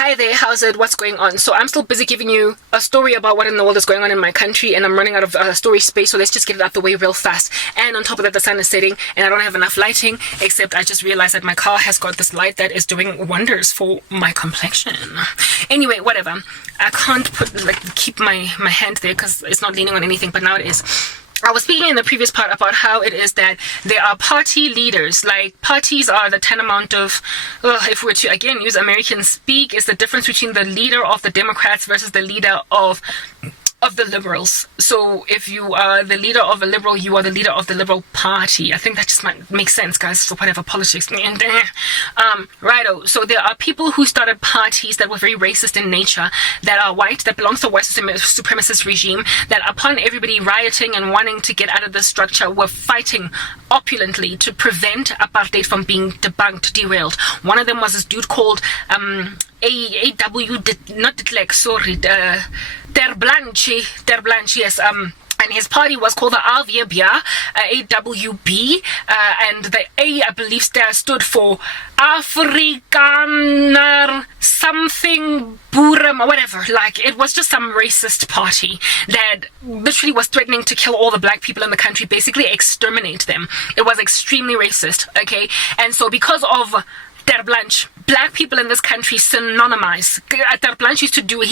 Hi there, how's it? What's going on? So I'm still busy giving you a story about what in the world is going on in my country, and I'm running out of story space, so let's just get it out the way real fast. And on top of that, the sun is setting, and I don't have enough lighting, except I just realized that my car has got this light that is doing wonders for my complexion. Anyway, whatever. I can't keep my hand there because it's not leaning on anything, but now it is. I was speaking in the previous part about how it is that there are party leaders. Like, parties are the tantamount of, if we were to again use American speak, is the difference between the leader of the Democrats versus the leader of the liberals. So if you are the leader of a liberal, you are the leader of the liberal party. I think that just might make sense, guys, for whatever politics. Righto. So there are people who started parties that were very racist in nature, that are white, that belong to the white supremacist regime, that upon everybody rioting and wanting to get out of the structure, were fighting opulently to prevent apartheid from being debunked, derailed. One of them was this dude called Ter Blanche, yes, and his party was called the AWB, AWB, and the A, I believe, stood for Afrikaner something Boerum or whatever. Like, it was just some racist party that literally was threatening to kill all the black people in the country, basically exterminate them. It was extremely racist, okay? And so because of Ter Blanche, black people in this country synonymize. Ter Blanche used to do,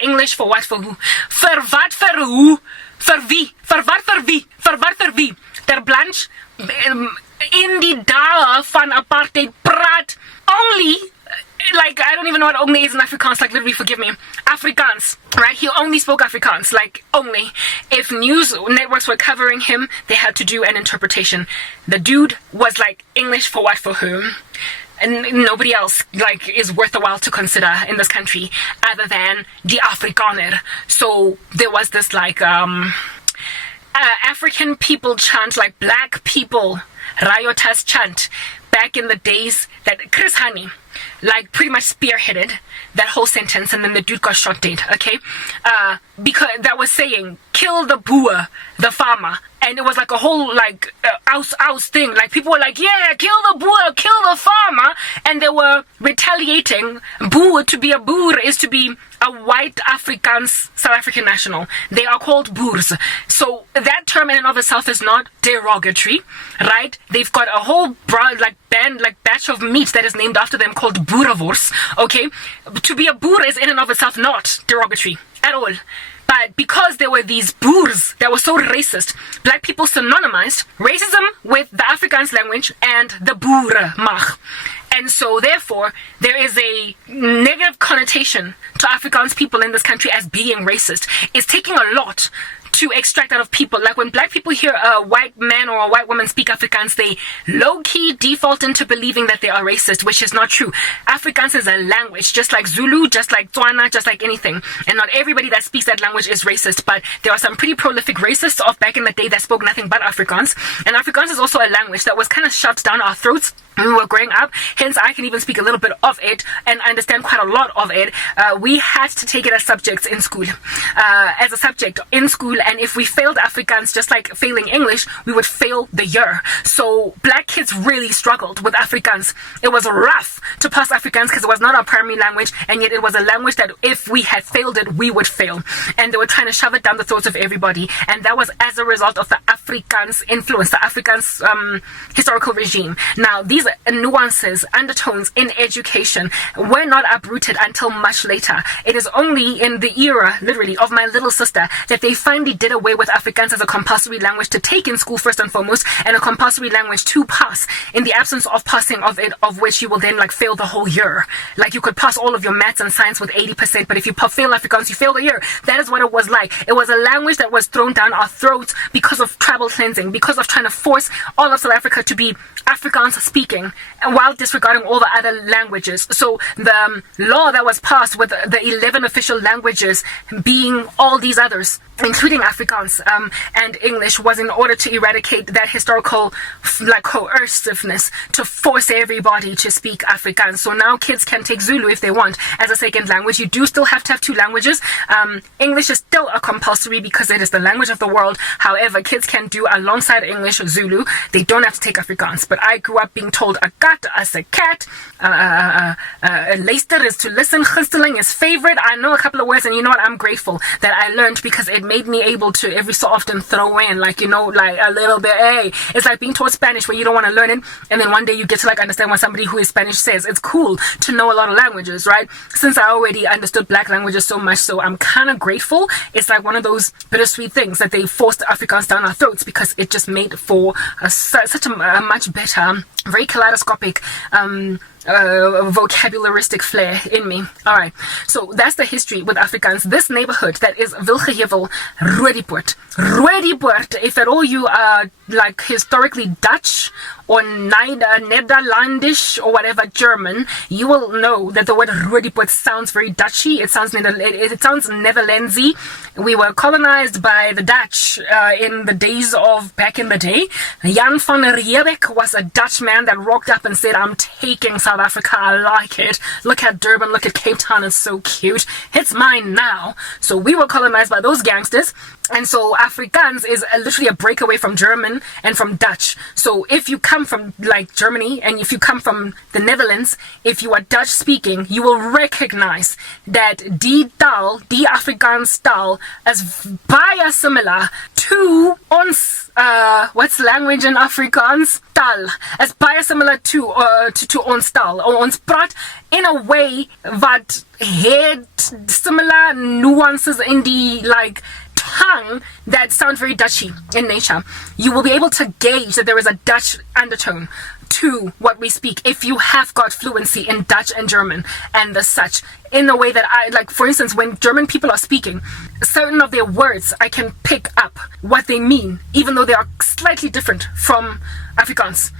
English for what, for who? For wat, for who? For wie? For wat, for wie? For wat, for wie? Ter Blanche, in die dae van apartheid praat only, I don't even know what only is in Afrikaans, literally, forgive me, Afrikaans, right? He only spoke Afrikaans, only. If news networks were covering him, they had to do an interpretation. The dude was English for what, for whom? And nobody else is worth a while to consider in this country other than the Afrikaner. So there was this African people chant, black people rioters chant back in the days that Chris Hani pretty much spearheaded that whole sentence, and then the dude got shot dead, okay? Because that was saying, kill the boer, the farmer. And it was a whole oust thing. People were yeah, kill the boer, kill the farmer. And they were retaliating. Boer, to be a boer, is to be a white Afrikaans South African national. They are called boers. So that term in and of itself is not derogatory, right? They've got a whole batch of meat that is named after them called boerewors, okay? To be a boer is in and of itself not derogatory at all. But because there were these boers that were so racist, black people synonymized racism with the Afrikaans language and the boerenmag. And so, therefore, there is a negative connotation to Afrikaans people in this country as being racist. It's taking a lot to extract out of people. When black people hear a white man or a white woman speak Afrikaans, they low-key default into believing that they are racist, which is not true. Afrikaans is a language, just like Zulu, just like Tswana, just like anything. And not everybody that speaks that language is racist, but there are some pretty prolific racists of back in the day that spoke nothing but Afrikaans. And Afrikaans is also a language that was kind of shoved down our throats when we were growing up. Hence, I can even speak a little bit of it, and I understand quite a lot of it. We had to take it as subjects in school, as a subject in school. And if we failed Afrikaans, just like failing English, we would fail the year. So black kids really struggled with Afrikaans. It was rough to pass Afrikaans because it was not our primary language, and yet it was a language that if we had failed it, we would fail. And they were trying to shove it down the throats of everybody. And that was as a result of the Afrikaans influence, the Afrikaans historical regime. Now, these nuances, undertones in education were not uprooted until much later. It is only in the era, literally, of my little sister that they finally did away with Afrikaans as a compulsory language to take in school first and foremost, and a compulsory language to pass. In the absence of passing of it, of which you will then fail the whole year. You could pass all of your maths and science with 80%, but if you fail Afrikaans, you fail the year. That is what it was like. It was a language that was thrown down our throats because of tribal cleansing, because of trying to force all of South Africa to be Afrikaans speaking, and while disregarding all the other languages. So the law that was passed with the 11 official languages being all these others, including Afrikaans and English was in order to eradicate that historical coerciveness to force everybody to speak Afrikaans. So now kids can take Zulu if they want as a second language. You do still have to have two languages. English is still a compulsory because it is the language of the world. However, kids can do alongside English Zulu. They don't have to take Afrikaans. But I grew up being told akat as a cat, luister is to listen, gunsteling is favorite. I know a couple of words, and you know what? I'm grateful that I learned because it made me able to every so often throw in like a little bit. Hey, it's like being taught Spanish where you don't want to learn it, and then one day you get to understand what somebody who is Spanish says. It's cool to know a lot of languages, right? Since I already understood black languages so much, so I'm kind of grateful. It's like one of those bittersweet things that they forced Afrikaans down our throats because it just made for such a much better, very kaleidoscopic vocabularistic flair in me. Alright, so that's the history with Afrikaans. This neighborhood that is Wilgehevel, Roodepoort. If at all you are historically Dutch or Netherlandish or whatever German, you will know that the word Roodepoort sounds very Dutchy. It sounds Netherlandsy. We were colonized by the Dutch in the days of back in the day. Jan van Riebeck was a Dutch man that rocked up and said, I'm taking South Africa, I like it. Look at Durban, look at Cape Town, it's so cute. It's mine now. So we were colonized by those gangsters. And so Afrikaans is literally a breakaway from German and from Dutch. So if you come from Germany and if you come from the Netherlands, if you are Dutch speaking, you will recognize that die Afrikaans taal is baie similar to ons what's language in Afrikaans? Taal. Is baie similar to ons taal. Ons praat in a way wat het similar nuances in die tongue that sound very Dutchy in nature. You will be able to gauge that there is a Dutch undertone to what we speak if you have got fluency in Dutch and German and the such, in the way that for instance, when German people are speaking, certain of their words I can pick up what they mean, even though they are slightly different from Afrikaans,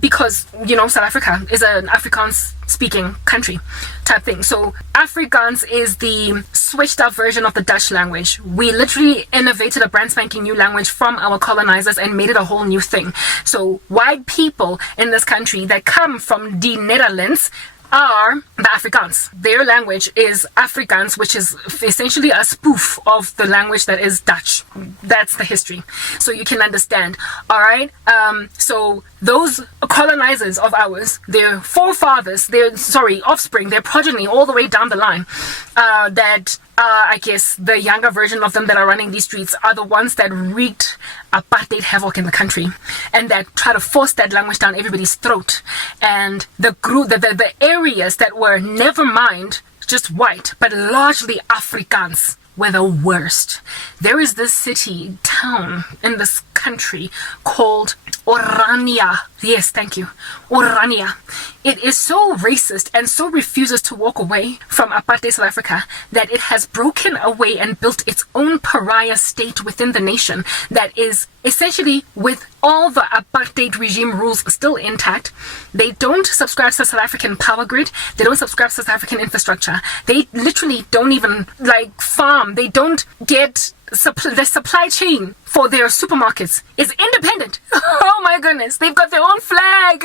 because South Africa is an Afrikaans speaking country type thing. So Afrikaans is the switched up version of the Dutch language. We literally innovated a brand spanking new language from our colonizers and made it a whole new thing. So white people in this country that come from the Netherlands are the Afrikaans. Their language is Afrikaans, which is essentially a spoof of the language that is Dutch. That's the history. So you can understand. Alright? So those colonizers of ours, their forefathers, offspring, their progeny all the way down the line, I guess the younger version of them that are running these streets are the ones that wreaked apartheid havoc in the country and that try to force that language down everybody's throat. And the areas that were never mind just white but largely Afrikaans were the worst. There is this town in this country called Orania. Yes, thank you. Orania. It is so racist and so refuses to walk away from apartheid South Africa that it has broken away and built its own pariah state within the nation that is essentially with all the apartheid regime rules still intact. They don't subscribe to South African power grid. They don't subscribe to South African infrastructure. They literally don't even farm. They don't get the supply chain for their supermarkets is independent. Oh my goodness, they've got their own flag.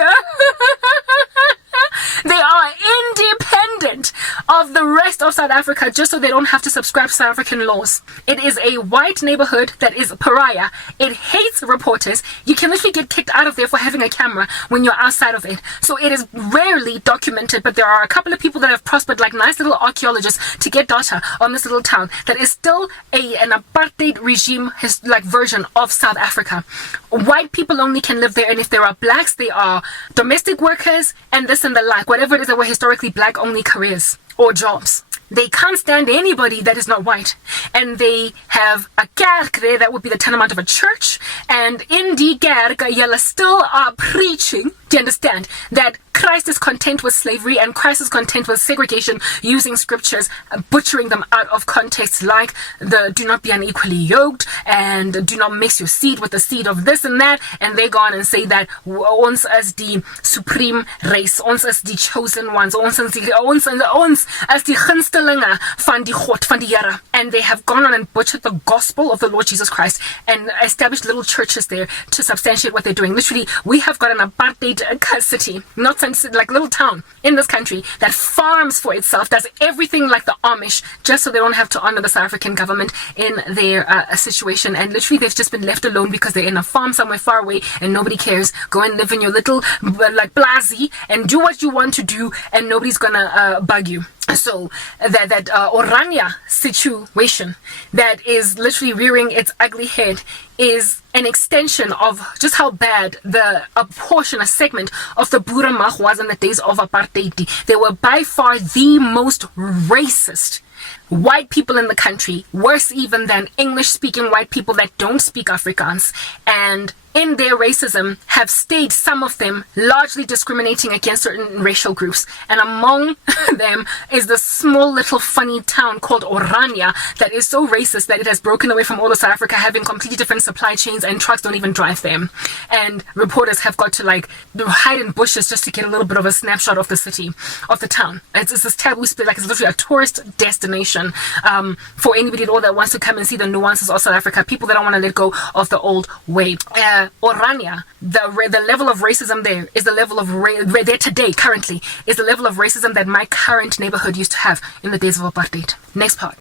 They are independent of the rest of South Africa just so they don't have to subscribe to South African laws. It is a white neighborhood that is a pariah. It hates reporters. You can literally get kicked out of there for having a camera when you're outside of it. So it is rarely documented, but there are a couple of people that have prospered like nice little archaeologists to get data on this little town that is still an apartheid regime version of South Africa. White people only can live there, and if there are blacks, they are domestic workers and this and the like, whatever it is that were historically black only careers or jobs. They can't stand anybody that is not white. And they have a kerk there that would be the tantamount of a church. And in die kerk, y'all still are preaching, do you understand, that Christ is content with slavery and Christ is content with segregation, using scriptures, butchering them out of context, like the do not be unequally yoked and do not mix your seed with the seed of this and that. And they go on and say that ons as the supreme race, ons as the chosen ones, ons as the gunstelinge van die God, van die Here. And they have have gone on and butchered the gospel of the Lord Jesus Christ and established little churches there to substantiate what they're doing. Literally, we have got an apartheid city, not some like little town in this country that farms for itself, does everything like the Amish, just so they don't have to honor the South African government in their situation. And literally, they've just been left alone because they're in a farm somewhere far away and nobody cares. Go and live in your little like blazi and do what you want to do, and nobody's gonna bug you. So that Orania situation that is literally rearing its ugly head is an extension of just how bad a segment of the Boerenmag was in the days of apartheid. They were by far the most racist white people in the country, worse even than English-speaking white people that don't speak Afrikaans, and in their racism have stayed, some of them, largely discriminating against certain racial groups. And among them is the small little funny town called Orania that is so racist that it has broken away from all of South Africa, having completely different supply chains, and trucks don't even drive them. And reporters have got to like hide in bushes just to get a little bit of a snapshot of the city, of the town. It's this taboo split, like it's literally a tourist destination for anybody at all that wants to come and see the nuances of South Africa, people that don't want to let go of the old way. Orania, the level of racism there is the level of there today, currently, is the level of racism that my current neighborhood used to have in the days of apartheid. Next part.